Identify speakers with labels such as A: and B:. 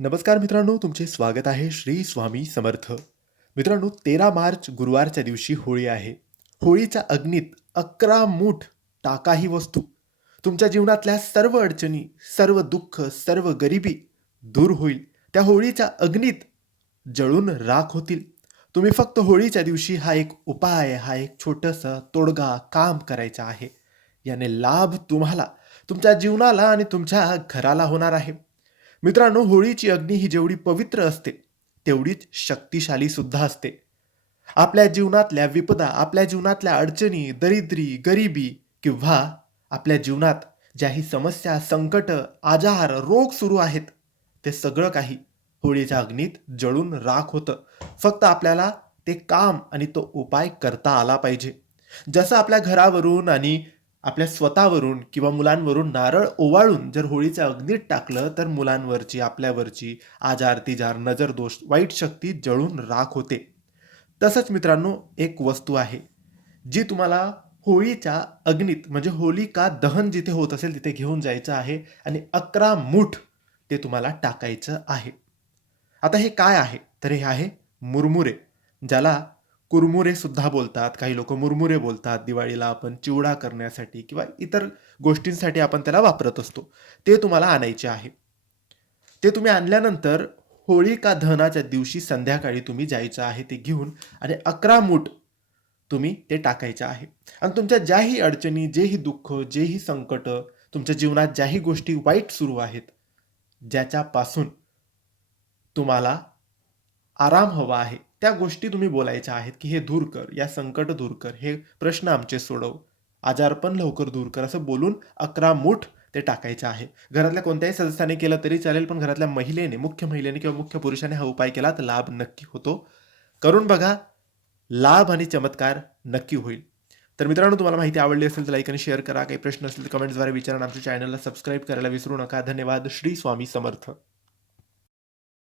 A: नमस्कार मित्रांनो तुमचे स्वागत आहे श्री स्वामी समर्थ. मित्रांनो तेरा मार्च गुरुवारच्या दिवशी होळी आहे. होळीच्या अग्नीत अकरा मूठ टाका ही वस्तू. तुमच्या जीवनातल्या सर्व अडचणी सर्व दुःख सर्व गरिबी दूर होईल. त्या होळीच्या अग्नीत जळून राख होतील. तुम्ही फक्त होळीच्या दिवशी हा एक उपाय हा एक छोटंसं तोडगा काम करायचा आहे. याने लाभ तुम्हाला तुमच्या जीवनाला आणि तुमच्या घराला होणार आहे. मित्रांनो होळीची अग्नी ही जेवढी पवित्र असते तेवढीच शक्तिशाली सुद्धा असते. आपल्या जीवनातल्या विपदा आपल्या जीवनातल्या अडचणी दरिद्री गरिबी किंवा आपल्या जीवनात ज्याही समस्या संकट आजार रोग सुरू आहेत ते सगळं काही होळीच्या अग्नीत जळून राख होतं. फक्त आपल्याला ते काम आणि तो उपाय करता आला पाहिजे. जसं आपल्या घरावरून आणि आपल्या स्वतःवरून किंवा मुलांवरून नारळ ओवाळून जर होळीच्या अग्नीत टाकलं तर मुलांवरची आपल्यावरची आजार तिजार नजर दोष वाईट शक्ती जळून राख होते. तसंच मित्रांनो एक वस्तू आहे जी तुम्हाला होळीच्या अग्नीत म्हणजे होलिका दहन जिथे होत असेल तिथे घेऊन जायचं आहे आणि अकरा मूठ ते तुम्हाला टाकायचं आहे. आता हे काय आहे? तर हे आहे मुरमुरे ज्याला कुरमुरे सुद्धा बोलतात काही लोक मुरमुरे बोलतात दिवाळीला आपण चिवडा करण्यासाठी किंवा इतर गोष्टींसाठी आपण त्याला वापरत असतो. ते तुम्हाला आणायचे आहे. ते तुम्ही आणल्यानंतर होळिका दहनाच्या दिवशी संध्याकाळी तुम्ही जायचं आहे ते घेऊन आणि अकरा मूठ तुम्ही ते टाकायचं आहे. आणि तुमच्या ज्याही अडचणी जेही दुःख जेही संकट तुमच्या जीवनात ज्याही गोष्टी वाईट सुरू आहेत ज्याच्यापासून तुम्हाला आराम हवा आहे त्या गोष्टी तुम्ही बोलायच्या आहेत की हे दूर कर या संकट दूर कर हे प्रश्न आमचे सोडव. आजारपण लवकर दूर कर असं बोलून अकरा मूठ ते टाकायचं आहे. घरातल्या कोणत्याही सदस्याने केलं तरी चालेल पण घरातल्या महिलेने मुख्य महिलेने किंवा मुख्य पुरुषाने हा उपाय केला तर लाभ नक्की होतो. करून बघा लाभ आणि चमत्कार नक्की होईल. तर मित्रांनो तुम्हाला माहिती आवडली असेल तर लाईक आणि शेअर करा. काही प्रश्न असतील तर कमेंट्सद्वारे विचारा आमच्या चॅनलला सबस्क्राईब करायला विसरू नका. धन्यवाद. श्री स्वामी समर्थ.